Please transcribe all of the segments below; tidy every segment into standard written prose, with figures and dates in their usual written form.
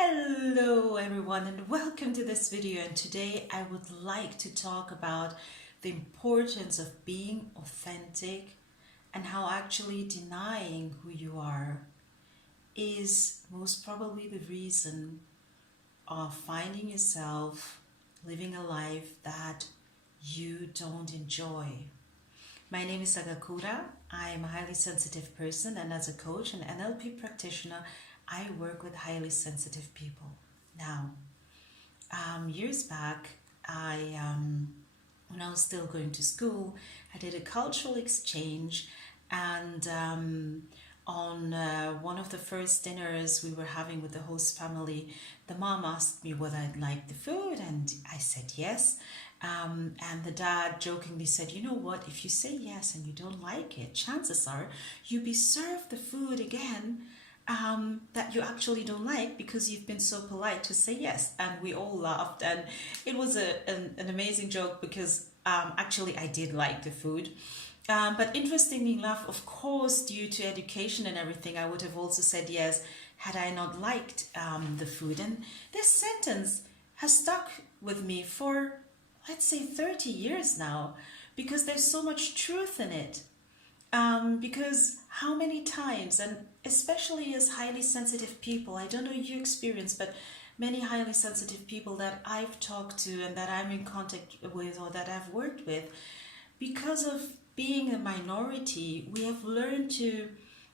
Hello everyone and welcome to this video, and today I would like to talk about the importance of being authentic and how actually denying who you are is most probably the reason of finding yourself living a life that you don't enjoy. My name is Agakura. I am a highly sensitive person, and as a coach and NLP practitioner, I work with highly sensitive people. Now, years back, when I was still going to school, I did a cultural exchange, and on one of the first dinners we were having with the host family, the mom asked me whether I'd like the food, and I said yes. And the dad jokingly said, you know what, if you say yes and you don't like it, chances are you'll be served the food again that you actually don't like because you've been so polite to say yes. And we all laughed, and it was an amazing joke because actually I did like the food. But interestingly enough, of course, due to education and everything, I would have also said yes had I not liked the food. And this sentence has stuck with me for, let's say, 30 years now, because there's so much truth in it. Because how many times, and especially as highly sensitive people, I don't know your experience, but many highly sensitive people that I've talked to and that I'm in contact with or that I've worked with, because of being a minority, we have learned to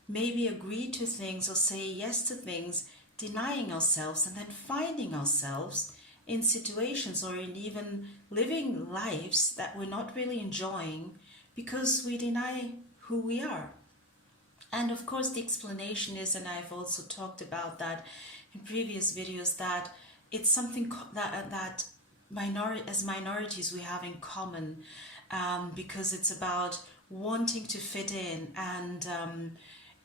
maybe agree to things or say yes to things, denying ourselves and then finding ourselves in situations or in even living lives that we're not really enjoying because we deny who we are. And of course the explanation is, and I've also talked about that in previous videos, that it's something that as minorities we have in common, because it's about wanting to fit in, and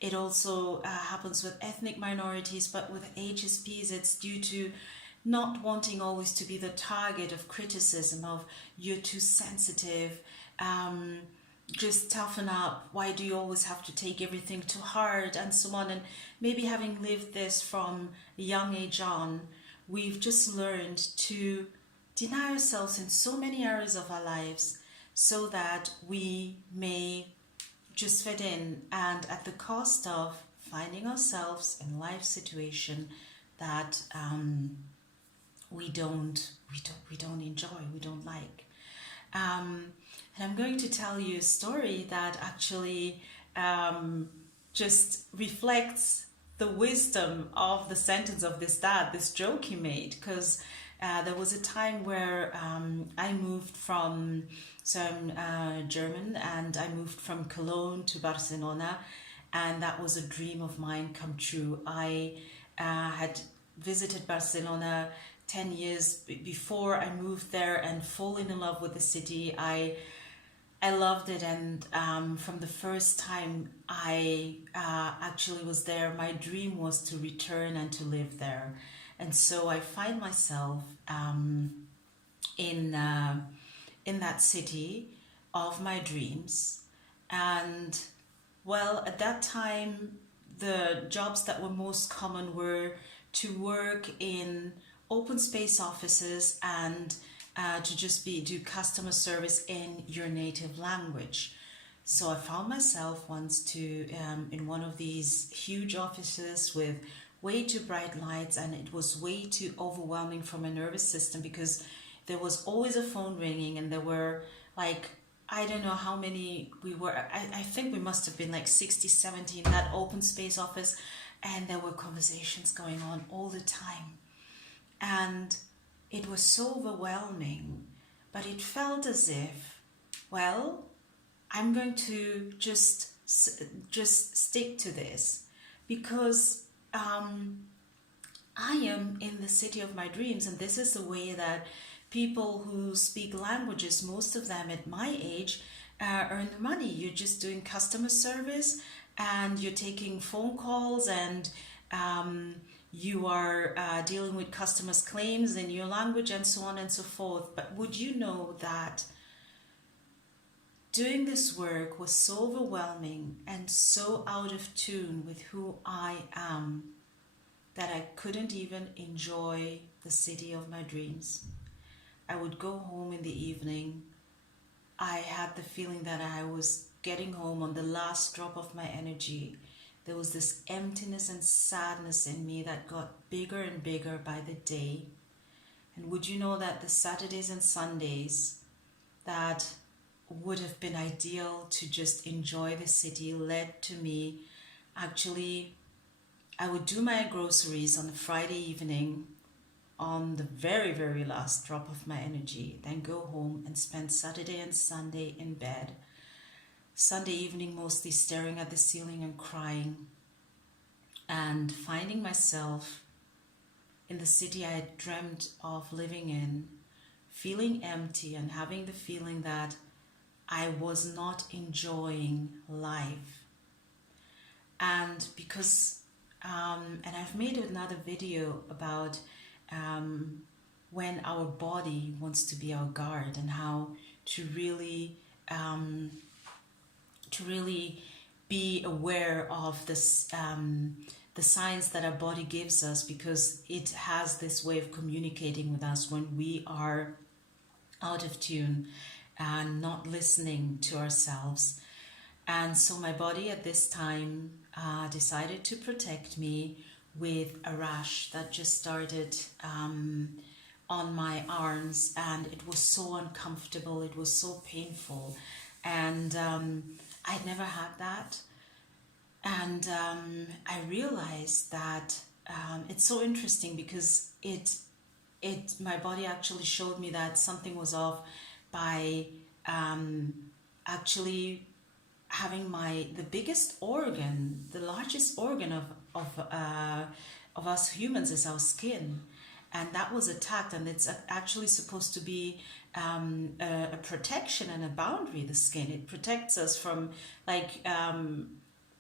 it also happens with ethnic minorities, but with HSPs it's due to not wanting always to be the target of criticism of you're too sensitive, just toughen up, why do you always have to take everything too hard, and so on. And maybe having lived this from a young age on, we've just learned to deny ourselves in so many areas of our lives so that we may just fit in, and at the cost of finding ourselves in a life situation that we don't enjoy, we don't like. And I'm going to tell you a story that actually just reflects the wisdom of the sentence of this dad, this joke he made, because there was a time where I moved from, so I'm German, and I moved from Cologne to Barcelona, and that was a dream of mine come true. I had visited Barcelona 10 years before I moved there and fallen in love with the city. I loved it, and from the first time I actually was there, my dream was to return and to live there. And so I find myself in that city of my dreams. And well, at that time, the jobs that were most common were to work in open space offices and to just do customer service in your native language. So I found myself once in one of these huge offices with way too bright lights, and it was way too overwhelming for my nervous system because there was always a phone ringing, and there were like, I don't know how many we were. I think we must have been like 60, 70 in that open space office, and there were conversations going on all the time. And it was so overwhelming, but it felt as if, well, I'm going to just stick to this because I am in the city of my dreams, and this is the way that people who speak languages, most of them at my age, earn the money. You're just doing customer service, and you're taking phone calls, and you are dealing with customers' claims in your language, and so on and so forth. But would you know that doing this work was so overwhelming and so out of tune with who I am that I couldn't even enjoy the city of my dreams. I would go home in the evening. I had the feeling that I was getting home on the last drop of my energy. There was this emptiness and sadness in me that got bigger and bigger by the day. And would you know that the Saturdays and Sundays that would have been ideal to just enjoy the city led to me actually, I would do my groceries on a Friday evening on the very, very last drop of my energy, then go home and spend Saturday and Sunday in bed. Sunday evening mostly staring at the ceiling and crying, and finding myself in the city I had dreamt of living in, feeling empty and having the feeling that I was not enjoying life. And because, and I've made another video about when our body wants to be our guard, and how to really be aware of this, the signs that our body gives us, because it has this way of communicating with us when we are out of tune and not listening to ourselves. And so my body at this time decided to protect me with a rash that just started on my arms, and it was so uncomfortable, it was so painful, and I'd never had that. And I realized that it's so interesting, because my body actually showed me that something was off by actually having the biggest organ, the largest organ of us humans is our skin, and that was attacked. And it's actually supposed to be a protection and a boundary. The skin, it protects us from, like,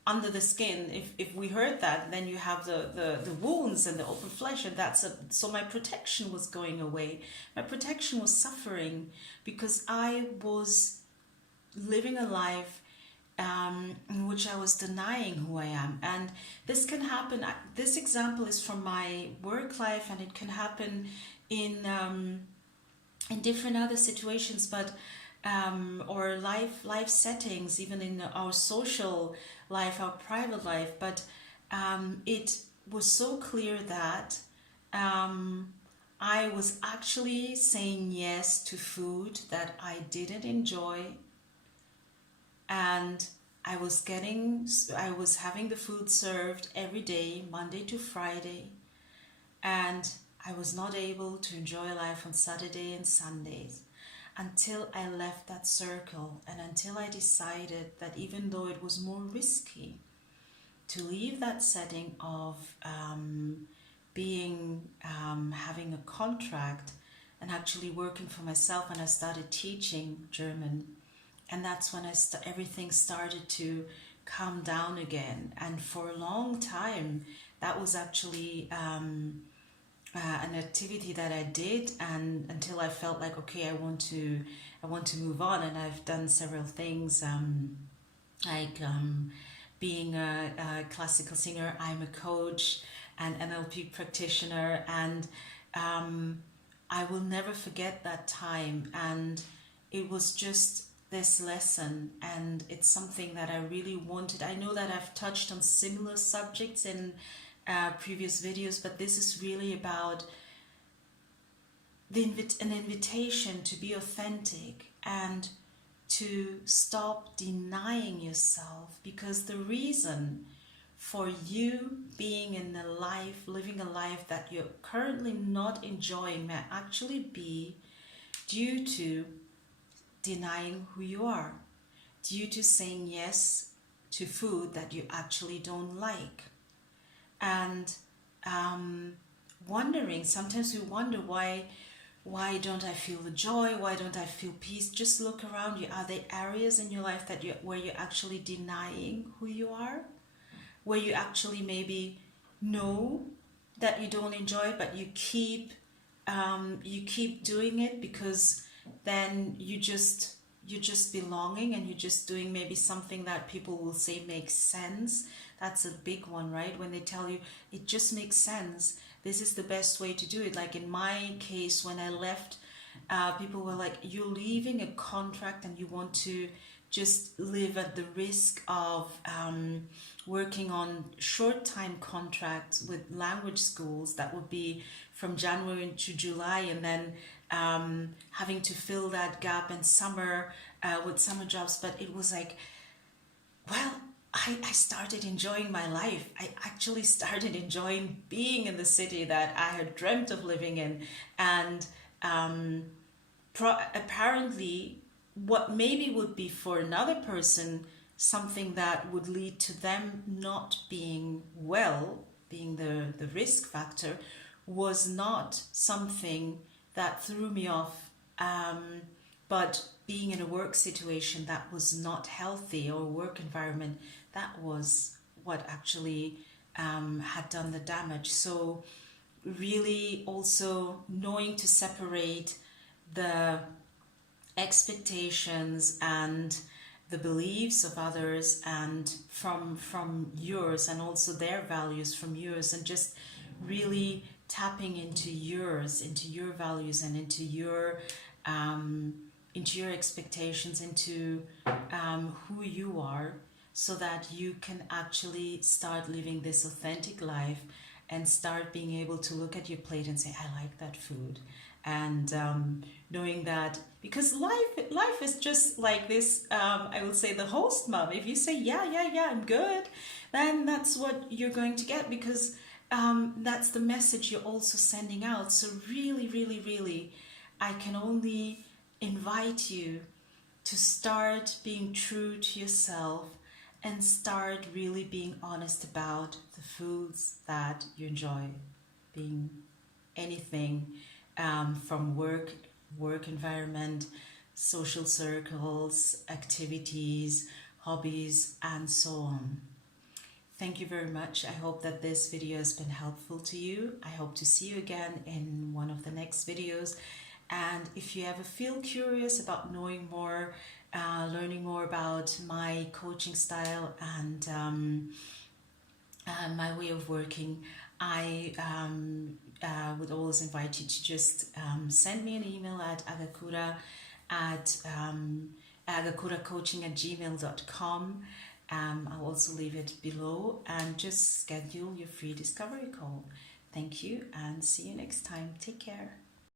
under the skin, if we hurt that, then you have the wounds and the open flesh, and so my protection was going away. My protection was suffering because I was living a life in which I was denying who I am. And this can happen, this example is from my work life, and it can happen in different other situations, but or life settings, even in our social life, our private life. But it was so clear that I was actually saying yes to food that I didn't enjoy, and I was having the food served every day, Monday to Friday, and I was not able to enjoy life on Saturday and Sundays until I left that circle, and until I decided that even though it was more risky to leave that setting of having a contract and actually working for myself, and I started teaching German, and that's when everything started to calm down again. And for a long time, that was actually an activity that I did, and until I felt like, okay, I want to move on. And I've done several things, like being a classical singer. I'm a coach and NLP practitioner, and I will never forget that time. And it was just this lesson, and it's something that I really wanted. I know that I've touched on similar subjects in previous videos, but this is really about an invitation to be authentic and to stop denying yourself, because the reason for you being in living a life that you're currently not enjoying may actually be due to denying who you are, due to saying yes to food that you actually don't like. And sometimes we wonder, why don't I feel the joy? Why don't I feel peace? Just look around you. Are there areas in your life where you're actually denying who you are? Where you actually maybe know that you don't enjoy, but you keep doing it, because then you you're just belonging and you're just doing maybe something that people will say makes sense. That's a big one, right? When they tell you it just makes sense, this is the best way to do it. Like in my case, when I left, people were like, you're leaving a contract and you want to just live at the risk of working on short time contracts with language schools that would be from January to July, and then having to fill that gap in summer with summer jobs. But it was like, well, I started enjoying my life. I actually started enjoying being in the city that I had dreamt of living in. And apparently, what maybe would be for another person something that would lead to them not being well, being the risk factor, was not something that threw me off. But being in a work situation that was not healthy, or work environment, that was what actually had done the damage. So really also knowing to separate the expectations and the beliefs of others and from yours, and also their values from yours, and just really tapping into yours, into your values, and into your expectations, into who you are, so that you can actually start living this authentic life and start being able to look at your plate and say, I like that food. And knowing that, because life is just like this, I would say the host mom. If you say, yeah, I'm good, then that's what you're going to get, because that's the message you're also sending out. So really, really, really, I can only invite you to start being true to yourself and start really being honest about the foods that you enjoy, being anything from work environment, social circles, activities, hobbies, and so on. Thank you very much. I hope that this video has been helpful to you. I hope to see you again in one of the next videos. And if you ever feel curious about knowing more, learning more about my coaching style and my way of working, I would always invite you to just send me an email at agakuracoaching@gmail.com. I'll also leave it below, and just schedule your free discovery call. Thank you, and see you next time. Take care.